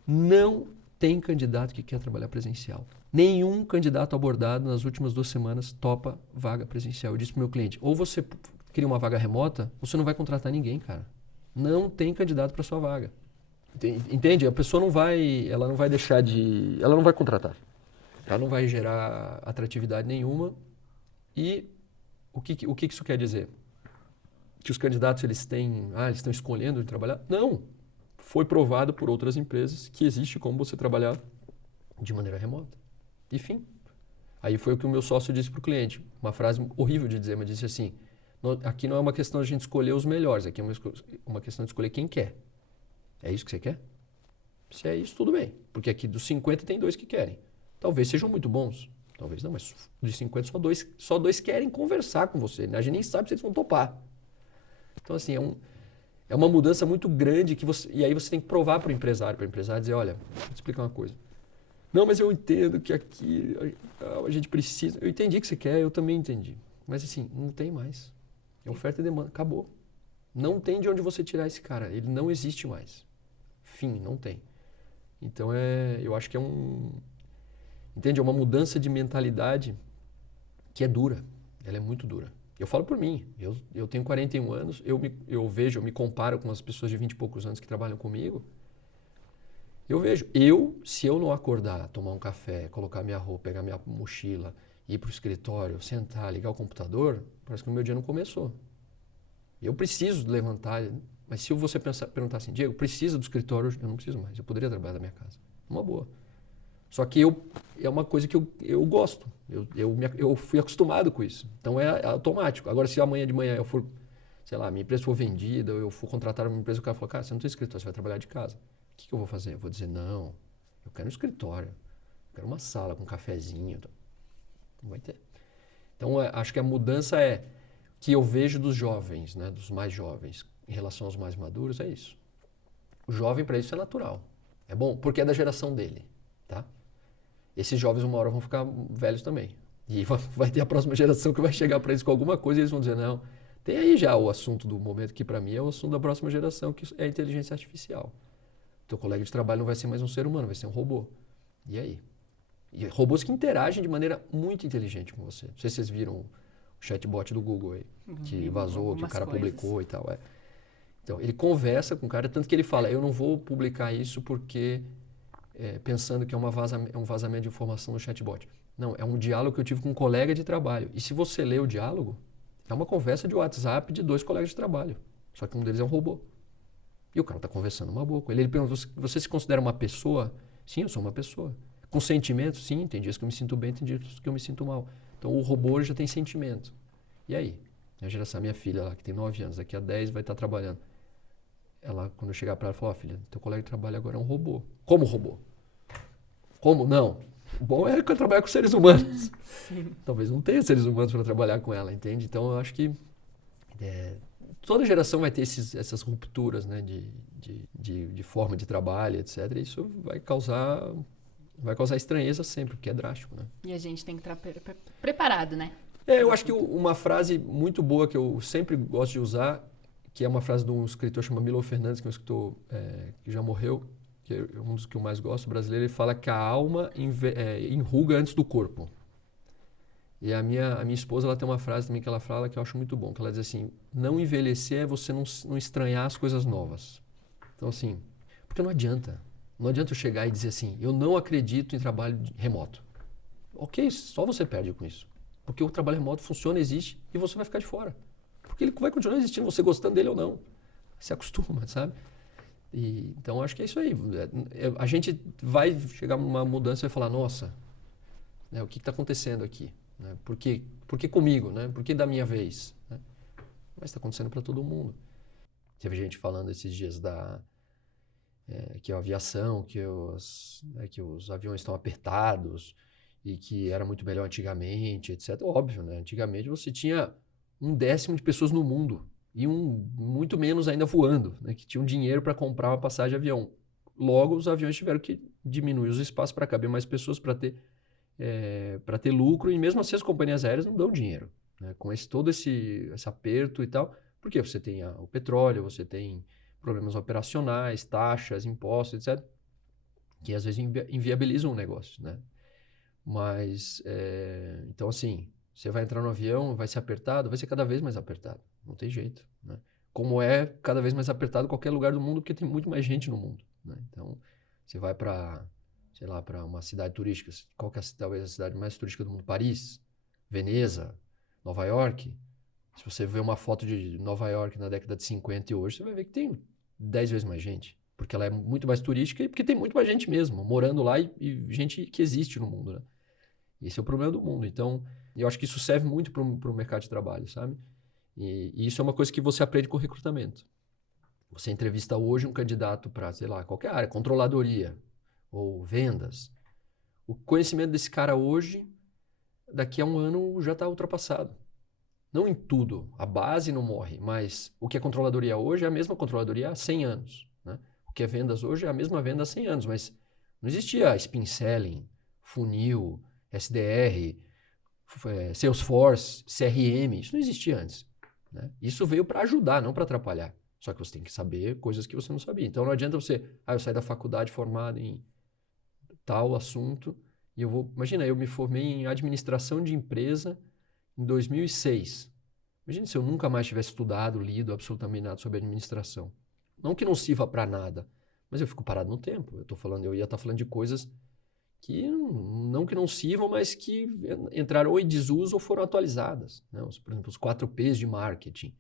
Não tem candidato que quer trabalhar presencial. Nenhum candidato abordado nas últimas 2 semanas topa vaga presencial. Eu disse para o meu cliente, ou você cria uma vaga remota, ou você não vai contratar ninguém, cara. Não tem candidato para sua vaga. Entende? A pessoa não vai ela não vai contratar. Ela não vai gerar atratividade nenhuma. E o que isso quer dizer? Que os candidatos eles estão escolhendo de trabalhar? Não. Foi provado por outras empresas que existe como você trabalhar de maneira remota. Enfim. Aí foi o que o meu sócio disse para o cliente. Uma frase horrível de dizer, mas disse assim, aqui não é uma questão de a gente escolher os melhores, aqui é uma questão de escolher quem quer. É isso que você quer? Se é isso, tudo bem. Porque aqui dos 50 tem 2 que querem. Talvez sejam muito bons. Talvez não, mas de 50 só dois querem conversar com você. A gente nem sabe se eles vão topar. Então, assim, é uma mudança muito grande e aí você tem que provar para o empresário dizer, olha, vou te explicar uma coisa. Não, mas eu entendo que aqui a gente precisa. Eu entendi o que você quer, eu também entendi. Mas assim, não tem mais. É oferta e demanda, acabou. Não tem de onde você tirar esse cara, ele não existe mais. Fim, não tem. Então eu acho que entende? É uma mudança de mentalidade que é dura. Ela é muito dura. Eu falo por mim. Eu tenho 41 anos. Eu me comparo com as pessoas de 20 e poucos anos que trabalham comigo. Eu vejo. Se eu não acordar, tomar um café, colocar minha roupa, pegar minha mochila, ir para o escritório, sentar, ligar o computador, parece que o meu dia não começou. Eu preciso levantar. Mas se você perguntar assim, Diego, precisa do escritório? Eu não preciso mais. Eu poderia trabalhar da minha casa. Uma boa. Só que é uma coisa que eu gosto. Eu fui acostumado com isso. Então é automático. Agora, se amanhã de manhã eu for, sei lá, minha empresa for vendida, ou eu for contratar uma empresa, o cara falou, cara, você não tem escritório, você vai trabalhar de casa. O que eu vou fazer? Eu vou dizer, não, eu quero um escritório. Eu quero uma sala com um cafezinho. Não vai ter. Então, acho que a mudança que eu vejo dos jovens, né, dos mais jovens, em relação aos mais maduros, é isso. O jovem, para isso, é natural. É bom, porque é da geração dele, tá? Esses jovens uma hora vão ficar velhos também. E vai ter a próxima geração que vai chegar para eles com alguma coisa e eles vão dizer, não, tem aí já o assunto do momento que para mim é o assunto da próxima geração, que é a inteligência artificial. Teu colega de trabalho não vai ser mais um ser humano, vai ser um robô. E aí? E robôs que interagem de maneira muito inteligente com você. Não sei se vocês viram o chatbot do Google aí, que vazou, que o cara publicou e tal. Então, ele conversa com o cara, tanto que ele fala, eu não vou publicar isso porque... pensando que é um vazamento de informação no chatbot. Não, é um diálogo que eu tive com um colega de trabalho. E se você lê o diálogo, é uma conversa de WhatsApp de 2 colegas de trabalho. Só que um deles é um robô. E o cara está conversando uma boa com ele. Ele pergunta, você se considera uma pessoa? Sim, eu sou uma pessoa. Com sentimentos? Sim, tem dias que eu me sinto bem, tem dias que eu me sinto mal. Então o robô já tem sentimento. E aí? Minha filha lá, que tem 9 anos, daqui a 10 vai estar trabalhando. Ela, quando eu chegar para ela, falou, filha, teu colega de trabalho agora é um robô. Como robô? Como? Não. O bom é que eu trabalho com seres humanos. Sim. Talvez não tenha seres humanos para trabalhar com ela, entende? Então, eu acho que toda geração vai ter essas rupturas, né, de forma de trabalho, etc. E isso vai causar estranheza sempre, porque é drástico, né? E a gente tem que estar preparado, né? Eu acho que uma frase muito boa que eu sempre gosto de usar, que é uma frase de um escritor chamado Milo Fernandes, que é um escritor que já morreu, que é um dos que eu mais gosto, brasileiro, ele fala que a alma enruga antes do corpo. E a minha esposa, ela tem uma frase também que ela fala que eu acho muito bom, que ela diz assim, não envelhecer é você não estranhar as coisas novas. Então, assim, porque não adianta. Não adianta eu chegar e dizer assim, eu não acredito em trabalho remoto. Ok, só você perde com isso. Porque o trabalho remoto funciona, existe, e você vai ficar de fora. Porque ele vai continuar existindo, você gostando dele ou não. Se acostuma, sabe? Então, acho que é isso aí. A gente vai chegar numa mudança e vai falar, nossa, né, o que está acontecendo aqui? Né? Por que comigo? Né? Por que da minha vez? Né? Mas está acontecendo para todo mundo. Teve gente falando esses dias que a aviação, que os aviões estão apertados e que era muito melhor antigamente, etc. Óbvio, né? Antigamente você tinha 1/10 de pessoas no mundo e muito menos ainda voando, né? Que tinham dinheiro para comprar uma passagem de avião. Logo, os aviões tiveram que diminuir os espaços para caber mais pessoas, para ter lucro, e mesmo assim as companhias aéreas não dão dinheiro, né? Com todo esse aperto e tal, porque você tem o petróleo, você tem problemas operacionais, taxas, impostos, etc., que às vezes inviabilizam o negócio, né? Mas, então assim, você vai entrar no avião, vai ser apertado, vai ser cada vez mais apertado, não tem jeito, né? Como é cada vez mais apertado em qualquer lugar do mundo, porque tem muito mais gente no mundo, né? Então, você vai para, sei lá, para uma cidade turística, qual que é talvez a cidade mais turística do mundo? Paris, Veneza, Nova York. Se você vê uma foto de Nova York na década de 50 e hoje, você vai ver que tem 10 vezes mais gente, porque ela é muito mais turística e porque tem muito mais gente mesmo, morando lá e gente que existe no mundo, né? Esse é o problema do mundo. Então, eu acho que isso serve muito para o mercado de trabalho, sabe? E isso é uma coisa que você aprende com o recrutamento. Você entrevista hoje um candidato para, sei lá, qualquer área, controladoria ou vendas. O conhecimento desse cara hoje, daqui a um ano, já está ultrapassado. Não em tudo, a base não morre, mas o que é controladoria hoje é a mesma controladoria há 100 anos. Né? O que é vendas hoje é a mesma venda há 100 anos, mas não existia spin selling, funil, SDR, Salesforce, CRM, isso não existia antes. Né? Isso veio para ajudar, não para atrapalhar. Só que você tem que saber coisas que você não sabia. Então não adianta você, eu saí da faculdade formado em tal assunto, e imagina, eu me formei em administração de empresa em 2006. Imagina se eu nunca mais tivesse estudado, lido absolutamente nada sobre administração. Não que não sirva para nada, mas eu fico parado no tempo. Eu ia estar falando de coisas que não sirvam, mas que entraram ou em desuso ou foram atualizadas. Né? Por exemplo, os 4Ps de marketing.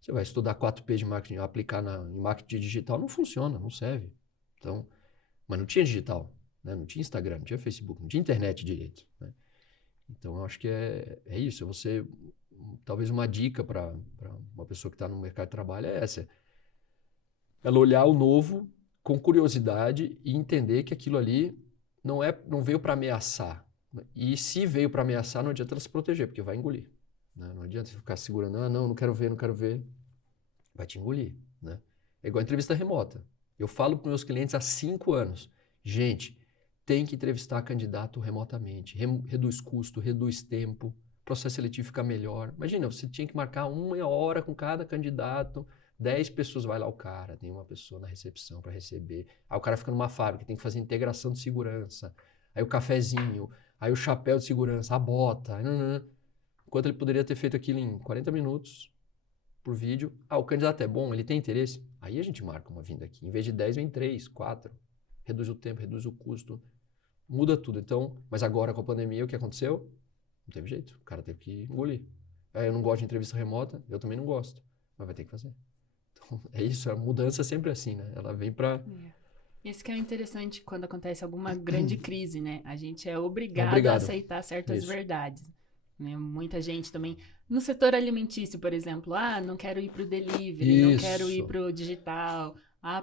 Você vai estudar 4Ps de marketing, aplicar em marketing digital, não funciona, não serve. Então, mas não tinha digital, né? Não tinha Instagram, não tinha Facebook, não tinha internet direito. Né? Então, eu acho que é isso. Talvez uma dica para uma pessoa que está no mercado de trabalho é essa. Ela olhar o novo com curiosidade e entender que aquilo ali não veio para ameaçar. E se veio para ameaçar, não adianta ela se proteger, porque vai engolir. Né? Não adianta você ficar segurando, não quero ver, não quero ver. Vai te engolir. Né? É igual a entrevista remota. Eu falo para meus clientes há 5 anos, gente, tem que entrevistar candidato remotamente. Reduz custo, reduz tempo, processo seletivo fica melhor. Imagina, você tinha que marcar 1 hora com cada candidato, 10 pessoas, vai lá o cara, tem uma pessoa na recepção para receber. Aí o cara fica numa fábrica, tem que fazer integração de segurança. Aí o cafezinho, aí o chapéu de segurança, a bota. Enquanto ele poderia ter feito aquilo em 40 minutos por vídeo. O candidato é bom, ele tem interesse. Aí a gente marca uma vinda aqui. Em vez de 10, vem 3, 4. Reduz o tempo, reduz o custo. Muda tudo. Então, mas agora com a pandemia, o que aconteceu? Não teve jeito. O cara teve que engolir. Eu não gosto de entrevista remota, eu também não gosto. Mas vai ter que fazer. Então, é isso, a mudança é sempre assim, né? Ela vem pra... Isso que é interessante quando acontece alguma grande crise, né? A gente é obrigado a aceitar certas verdades. Né? Muita gente também... No setor alimentício, por exemplo, não quero ir pro delivery, não quero ir pro digital...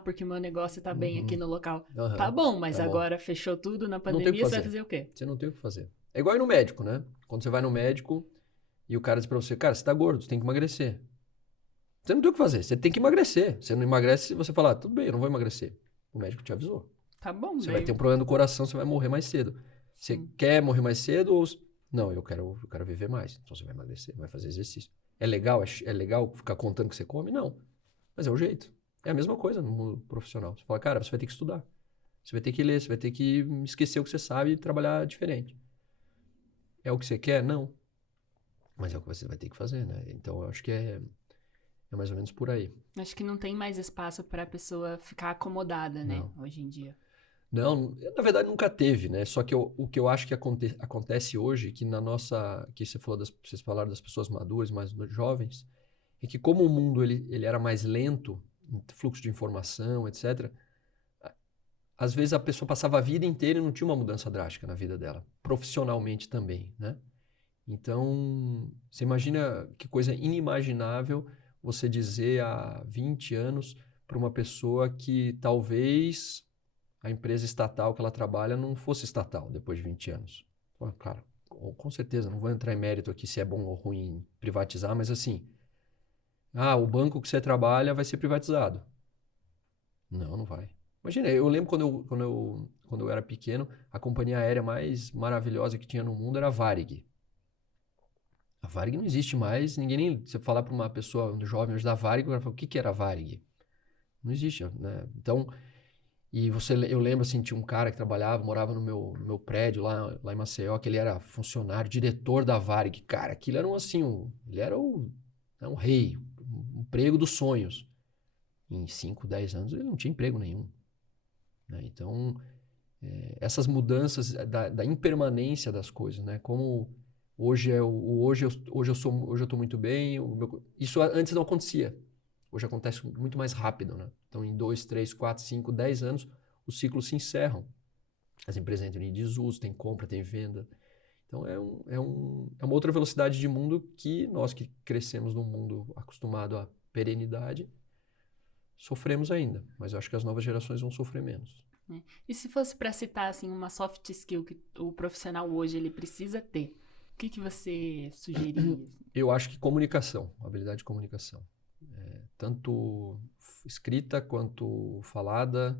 porque o meu negócio tá bem aqui no local. Tá bom, mas agora fechou tudo na pandemia, você vai fazer o quê? Você não tem o que fazer. É igual ir no médico, né? Quando você vai no médico e o cara diz pra você, cara, você tá gordo, você tem que emagrecer. Você não tem o que fazer, você tem que emagrecer. Você não emagrece, você fala, tudo bem, eu não vou emagrecer. O médico te avisou. Tá bom, Você vai ter um problema do coração, você vai morrer mais cedo. Você quer morrer mais cedo ou... Não, eu quero viver mais. Então você vai emagrecer, vai fazer exercício. É legal? É legal ficar contando que você come? Não. Mas é o jeito. É a mesma coisa no mundo profissional. Você fala, cara, você vai ter que estudar. Você vai ter que ler, você vai ter que esquecer o que você sabe e trabalhar diferente. É o que você quer? Não. Mas é o que você vai ter que fazer, né? Então, eu acho que é mais ou menos por aí. Acho que não tem mais espaço para a pessoa ficar acomodada, né? Não. Hoje em dia. Não, na verdade nunca teve, né? Só que o que eu acho que acontece hoje, que que você falou vocês falaram das pessoas maduras, mais jovens, é que como o mundo ele era mais lento, em fluxo de informação, etc., às vezes a pessoa passava a vida inteira e não tinha uma mudança drástica na vida dela, profissionalmente também, né? Então, você imagina que coisa inimaginável você dizer há 20 anos para uma pessoa que talvez a empresa estatal que ela trabalha não fosse estatal depois de 20 anos. Claro, com certeza, não vou entrar em mérito aqui se é bom ou ruim privatizar, mas assim, o banco que você trabalha vai ser privatizado. Não, não vai. Imagina, eu lembro quando eu era pequeno, a companhia aérea mais maravilhosa que tinha no mundo era a Varig. A Varig não existe mais, ninguém nem... Se eu falar para uma pessoa, um jovem hoje da Varig, ela fala, o que era a Varig? Não existe, né? Então, eu lembro assim, tinha um cara que morava no meu prédio lá em Maceió, que ele era funcionário, diretor da Varig. Cara, aquilo era ele era um rei, um emprego dos sonhos. Em 5, 10 anos ele não tinha emprego nenhum, né? Então, essas mudanças da impermanência das coisas, né? Como hoje eu estou muito bem, isso antes não acontecia. Hoje acontece muito mais rápido, né? Então, em 2, 3, 4, 5, 10 anos, os ciclos se encerram. As empresas entram em desuso, tem compra, tem venda. Então, é uma outra velocidade de mundo que nós que crescemos num mundo acostumado à perenidade, sofremos ainda. Mas eu acho que as novas gerações vão sofrer menos. E se fosse para citar assim, uma soft skill que o profissional hoje ele precisa ter, o que você sugeriria? Eu acho que comunicação, habilidade de comunicação. Tanto escrita quanto falada.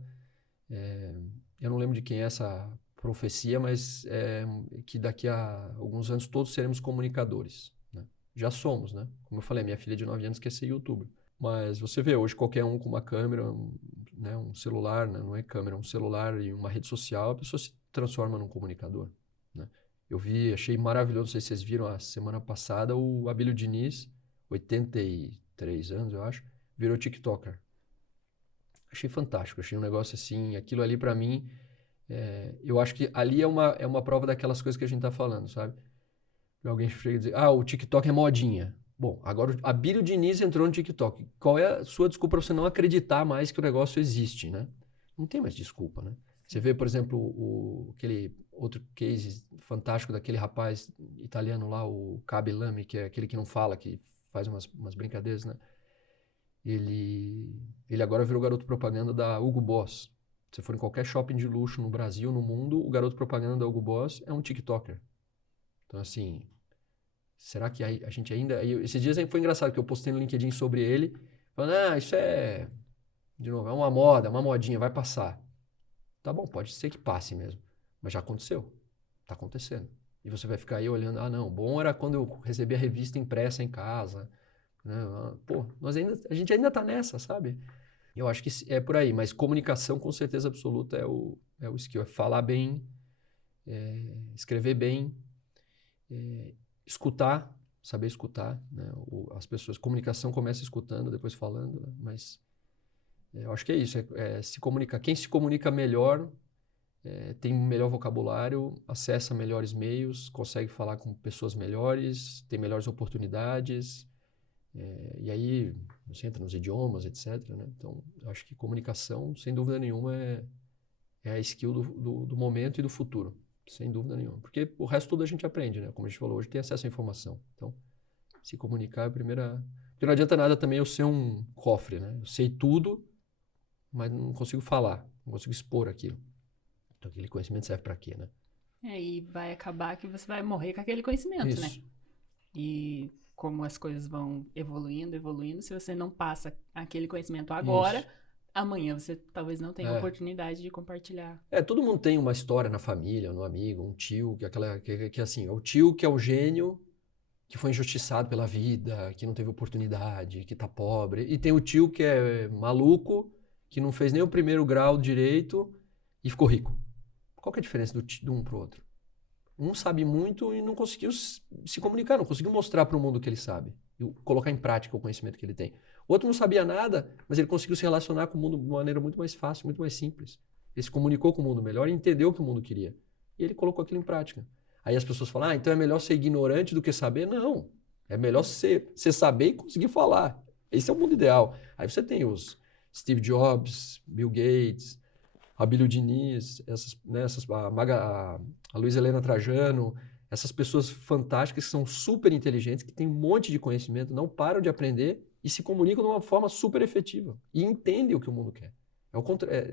Eu não lembro de quem é essa profecia, mas que daqui a alguns anos todos seremos comunicadores, né? Já somos, né? Como eu falei, minha filha de 9 anos quer ser youtuber. Mas você vê hoje qualquer um com uma câmera, né, um celular, né, não é câmera, um celular e uma rede social, a pessoa se transforma num comunicador, né? Achei maravilhoso, não sei se vocês viram a semana passada, o Abílio Diniz, 83 anos eu acho, virou TikToker. Achei fantástico, achei um negócio assim, aquilo ali pra mim, eu acho que ali é uma prova daquelas coisas que a gente tá falando, sabe? Alguém chega e diz, o TikTok é modinha. Bom, agora a Abílio Diniz entrou no TikTok. Qual é a sua desculpa para você não acreditar mais que o negócio existe, né? Não tem mais desculpa, né? Você vê, por exemplo, aquele outro case fantástico daquele rapaz italiano lá, o Cabe Lame, que é aquele que não fala, que faz umas brincadeiras, né? Ele agora virou garoto propaganda da Hugo Boss. Se você for em qualquer shopping de luxo no Brasil, no mundo, o garoto propaganda da Hugo Boss é um TikToker. Então, assim, será que a gente ainda... Esses dias foi engraçado que eu postei no LinkedIn sobre ele, falando, isso de novo, é uma moda, uma modinha, vai passar. Tá bom, pode ser que passe mesmo, mas já aconteceu, tá acontecendo. E você vai ficar aí olhando, não, bom era quando eu recebi a revista impressa em casa, né? Pô, a gente ainda tá nessa, sabe? Eu acho que é por aí, mas comunicação com certeza absoluta é o skill, é falar bem, escrever bem, escutar, saber escutar, né? As pessoas, comunicação começa escutando, depois falando, né? Mas eu acho que é isso, se comunicar. Quem se comunica melhor, tem melhor vocabulário, acessa melhores meios, consegue falar com pessoas melhores, tem melhores oportunidades, e aí você entra nos idiomas, etc., né? Então, eu acho que comunicação, sem dúvida nenhuma, é a skill do momento e do futuro. Sem dúvida nenhuma. Porque o resto tudo a gente aprende, né? Como a gente falou, hoje tem acesso à informação. Então, se comunicar é a primeira... Porque não adianta nada também eu ser um cofre, né? Eu sei tudo, mas não consigo falar, não consigo expor aquilo. Então, aquele conhecimento serve para quê, né? E vai acabar que você vai morrer com aquele conhecimento, né? E como as coisas vão evoluindo, se você não passa aquele conhecimento agora... Amanhã você talvez não tenha oportunidade de compartilhar. Todo mundo tem uma história na família, no amigo, um tio, que assim, é o tio que é o gênio, que foi injustiçado pela vida, que não teve oportunidade, que tá pobre. E tem o tio que é maluco, que não fez nem o primeiro grau direito e ficou rico. Qual que é a diferença de um para o outro? Um sabe muito e não conseguiu se comunicar, não conseguiu mostrar para o mundo o que ele sabe, e colocar em prática o conhecimento que ele tem. O outro não sabia nada, mas ele conseguiu se relacionar com o mundo de uma maneira muito mais fácil, muito mais simples. Ele se comunicou com o mundo melhor e entendeu o que o mundo queria. E ele colocou aquilo em prática. Aí as pessoas falam, então é melhor ser ignorante do que saber? Não. É melhor você saber e conseguir falar. Esse é o mundo ideal. Aí você tem os Steve Jobs, Bill Gates, Abílio Diniz, a Luiza Helena Trajano, essas pessoas fantásticas que são super inteligentes, que têm um monte de conhecimento, não param de aprender e se comunicam de uma forma super efetiva. E entendem o que o mundo quer.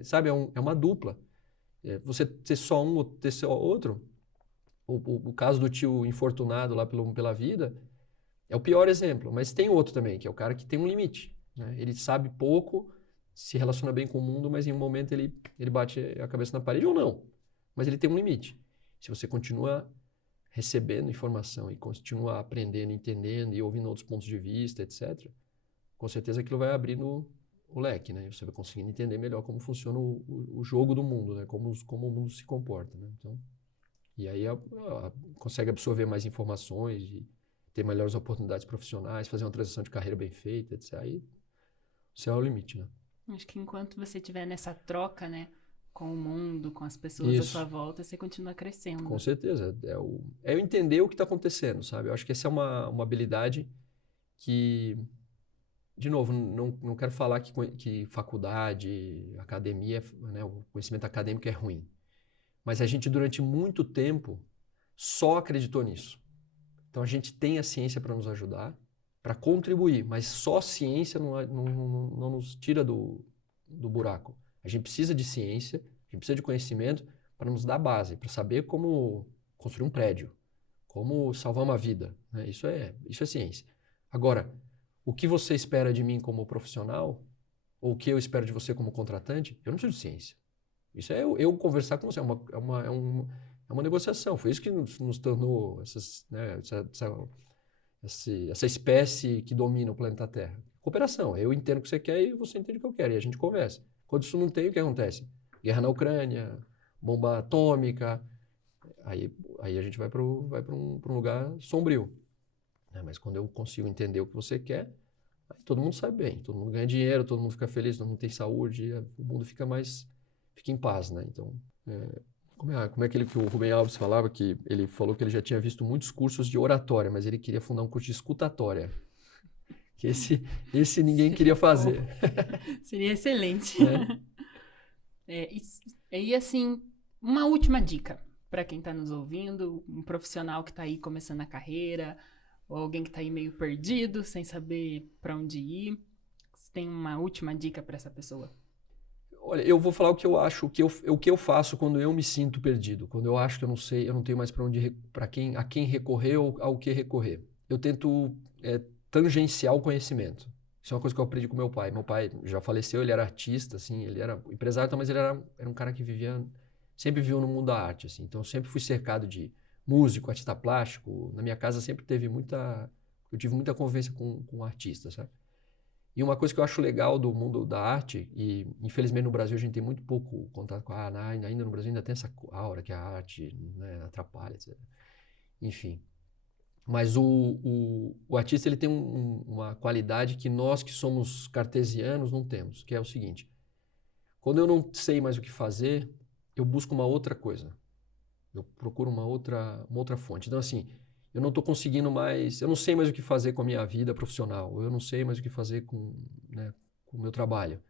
Sabe, é uma dupla. Você ter só um ou ter só outro, o caso do tio infortunado lá pela vida, é o pior exemplo. Mas tem outro também, que é o cara que tem um limite. Né? Ele sabe pouco, se relaciona bem com o mundo, mas em um momento ele bate a cabeça na parede ou não. Mas ele tem um limite. Se você continua recebendo informação e continua aprendendo, entendendo e ouvindo outros pontos de vista, etc., com certeza aquilo vai abrindo o leque, né? Você vai conseguindo entender melhor como funciona o jogo do mundo, né? Como o mundo se comporta, né? Então, e aí consegue absorver mais informações e ter melhores oportunidades profissionais, fazer uma transição de carreira bem feita, etc. Aí o céu é o limite, né? Acho que enquanto você estiver nessa troca, né, com o mundo, com as pessoas à sua volta, você continua crescendo. Com certeza. É entender o que está acontecendo, sabe? Eu acho que essa é uma habilidade que, de novo, não quero falar que faculdade, academia, né, o conhecimento acadêmico é ruim. Mas a gente, durante muito tempo, só acreditou nisso. Então, a gente tem a ciência para nos ajudar, para contribuir, mas só a ciência não nos tira do buraco. A gente precisa de ciência, a gente precisa de conhecimento para nos dar base, para saber como construir um prédio, como salvar uma vida. Né? Isso é ciência. Agora, o que você espera de mim como profissional, ou o que eu espero de você como contratante, eu não preciso de ciência. Isso é eu conversar com você, é uma negociação. Foi isso que nos tornou essa espécie que domina o planeta Terra. Cooperação. Eu entendo o que você quer e você entende o que eu quero. E a gente conversa. Quando isso não tem, o que acontece? Guerra na Ucrânia, bomba atômica. Aí a gente vai para um lugar sombrio. Mas quando eu consigo entender o que você quer, aí todo mundo sai bem. Todo mundo ganha dinheiro, todo mundo fica feliz, todo mundo tem saúde, o mundo fica em paz, né? Então, como é aquele que o Rubem Alves falava, que ele falou que ele já tinha visto muitos cursos de oratória, mas ele queria fundar um curso de escutatória. Que esse ninguém queria fazer. Seria excelente. E assim, uma última dica para quem está nos ouvindo, um profissional que está aí começando a carreira, ou alguém que está aí meio perdido, sem saber para onde ir. Você tem uma última dica para essa pessoa? Olha, eu vou falar o que eu acho, o que eu faço quando eu me sinto perdido, quando eu acho que eu não sei, eu não tenho mais para onde, a quem recorrer ou ao que recorrer. Eu tento tangenciar o conhecimento. Isso é uma coisa que eu aprendi com meu pai. Meu pai já faleceu, ele era artista, assim, ele era empresário, mas ele era um cara que sempre viveu no mundo da arte, assim. Então eu sempre fui cercado de músico, artista plástico. Na minha casa sempre eu tive muita convivência com artistas, sabe? E uma coisa que eu acho legal do mundo da arte, e infelizmente no Brasil a gente tem muito pouco contato com a arte, ainda no Brasil ainda tem essa aura que a arte, né, atrapalha, etc. Enfim. Mas o artista ele tem uma qualidade que nós que somos cartesianos não temos, que é o seguinte: quando eu não sei mais o que fazer, eu busco uma outra coisa. Eu procuro uma outra fonte. Então, assim, eu não estou conseguindo mais, eu não sei mais o que fazer com a minha vida profissional, eu não sei mais o que fazer com o meu trabalho.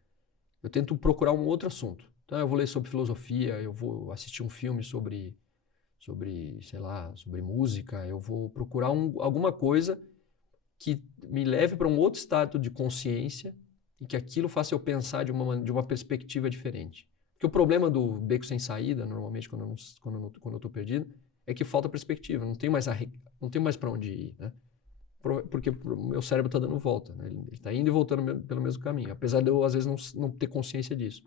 Eu tento procurar um outro assunto. Então, eu vou ler sobre filosofia, eu vou assistir um filme sobre sei lá, sobre música, eu vou procurar alguma coisa que me leve para um outro estado de consciência e que aquilo faça eu pensar de uma perspectiva diferente. Porque o problema do beco sem saída, normalmente, quando eu estou perdido, é que falta perspectiva, não tenho mais para onde ir, né? Porque o meu cérebro está dando volta, né? Ele está indo e voltando pelo mesmo caminho, apesar de eu, às vezes, não ter consciência disso.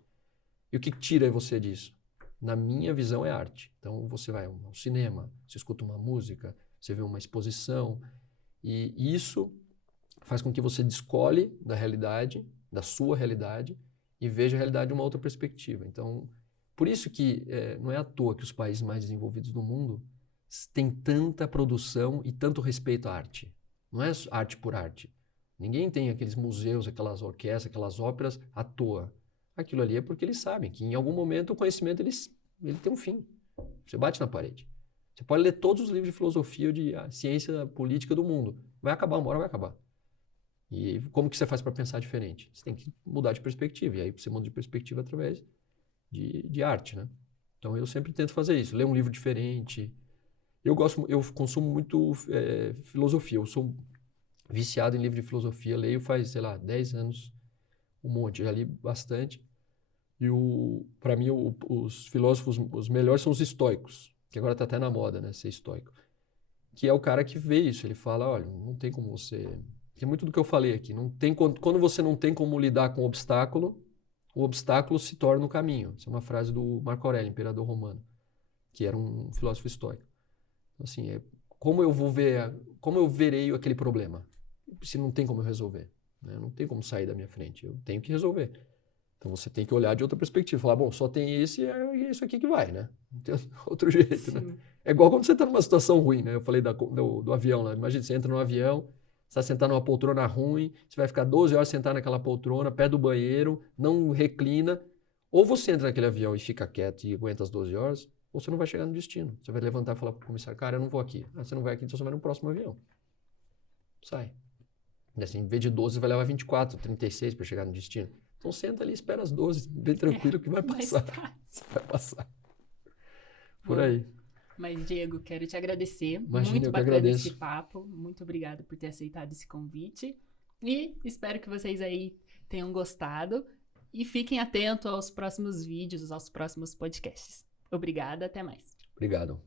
E o que tira você disso? Na minha visão, é arte. Então, você vai ao cinema, você escuta uma música, você vê uma exposição, e isso faz com que você descole da realidade, da sua realidade, e veja a realidade de uma outra perspectiva. Então, Por isso que não é à toa que os países mais desenvolvidos do mundo têm tanta produção e tanto respeito à arte. Não é arte por arte. Ninguém tem aqueles museus, aquelas orquestras, aquelas óperas à toa. Aquilo ali é porque eles sabem que em algum momento o conhecimento ele tem um fim. Você bate na parede. Você pode ler todos os livros de filosofia ou de ciência política do mundo. Vai acabar, uma hora vai acabar. E como que você faz para pensar diferente? Você tem que mudar de perspectiva. E aí você muda de perspectiva através de arte, né? Então eu sempre tento fazer isso. Ler um livro diferente. Eu consumo muito filosofia. Eu sou viciado em livro de filosofia. Leio faz, sei lá, 10 anos. Um monte. Já li bastante. E para mim os filósofos, os melhores são os estoicos. Que agora está até na moda, né? Ser estoico. Que é o cara que vê isso. Ele fala, olha, não tem como você... Tem muito do que eu falei aqui. Não tem, quando você não tem como lidar com o obstáculo se torna o caminho. Essa é uma frase do Marco Aurélio, imperador romano, que era um filósofo estoico. Então, assim, como eu verei aquele problema? Se não tem como eu resolver, né? Não tem como sair da minha frente. Eu tenho que resolver. Então você tem que olhar de outra perspectiva. Falar, bom, só tem esse, é isso aqui que vai, né? Não tem outro jeito, Sim. né? É igual quando você está numa situação ruim, né? Eu falei do avião, né? Imagina, você entra no avião, você está sentado numa poltrona ruim, você vai ficar 12 horas sentado naquela poltrona, perto do banheiro, não reclina. Ou você entra naquele avião e fica quieto e aguenta as 12 horas, ou você não vai chegar no destino. Você vai levantar e falar para o comissário, cara, eu não vou aqui. Ah, você não vai aqui, então você vai no próximo avião. Sai. E assim, em vez de 12, você vai levar 24, 36 para chegar no destino. Então senta ali e espera as 12, bem tranquilo que vai passar. Vai passar. Por aí. Mas, Diego, quero te agradecer. Imagina, muito eu que bacana agradeço. esse papo. Muito obrigada por ter aceitado esse convite. E espero que vocês aí tenham gostado. E fiquem atentos aos próximos vídeos, aos próximos podcasts. Obrigada, até mais. Obrigado.